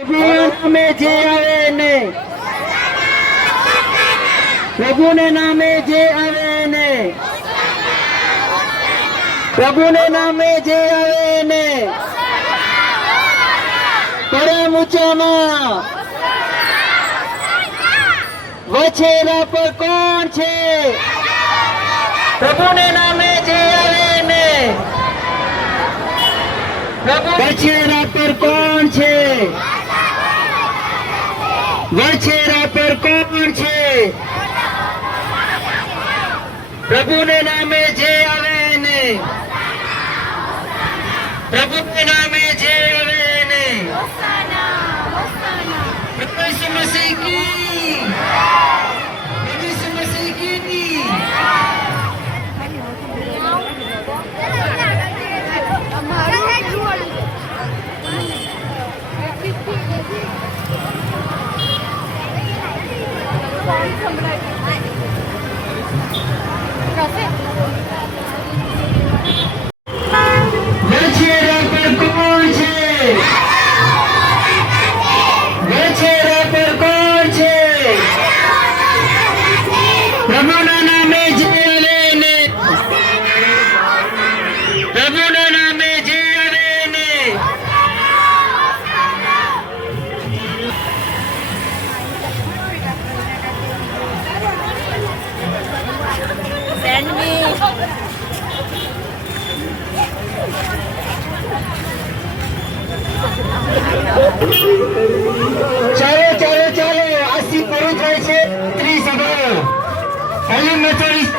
નામે જે આવે ને પ્રભુને નામે જે આવે ને પ્રભુને નામે જે આવે ને પરમ ઊંચામાં વછેરા પર કોણ છે? પ્રભુને નામે જે આવે ને વછેરા પર કોણ છે? વછેરા પર કોણ છે? પ્રભુને નામે જે આવે ને પ્રભુને નામે જે આવે ને પ્રભુ ઈસુ મસીહ કી પ્રભુ ઈસુ મસીહ કી વછેરા પર કોણ છે? વછેરા પર કોણ છે? પ્રભુના નામે જે આવે ને પ્રભુના નામે જે આવે ને Send me. ચાલો ચાલો ચાલો આજથી પૂરું થાય છે ત્રિસભાઓ. હેલી મેથોડિસ્ટ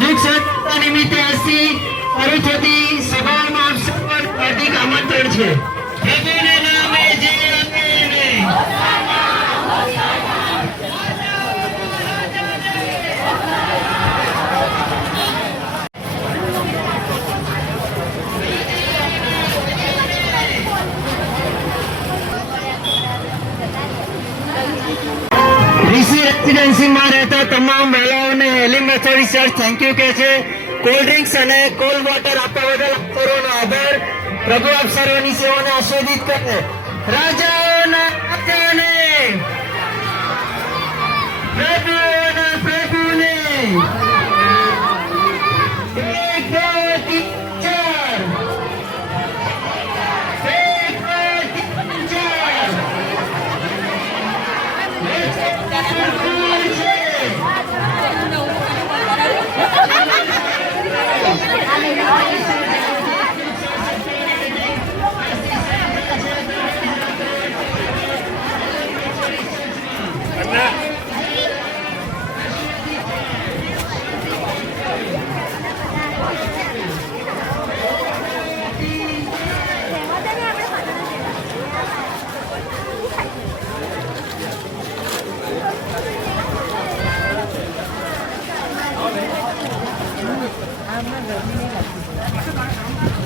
દીક્ષા નિમિત્તે આજથી પૂરું થતી સભાઓમાં આપ સૌનું હાર્દિક આમંત્રણ છે. પ્રભુને નામે જે આવે ને ऋषि रेसिडेंसी में रहता तमाम महिलाओं Haley Methodist Church thank you कहे छे. कोल्ड ड्रिंक्स અને કોલ્ડ વોટર આપવા બદલ સર્વનો આભાર. પ્રભુ આપ સર્વની સેવાને આશીર્વાદિત કરે. રાજાઓના રાજાને પ્રભુઓના પ્રભુને એક દો તીન ચાર એક દો તીન ચાર I'm not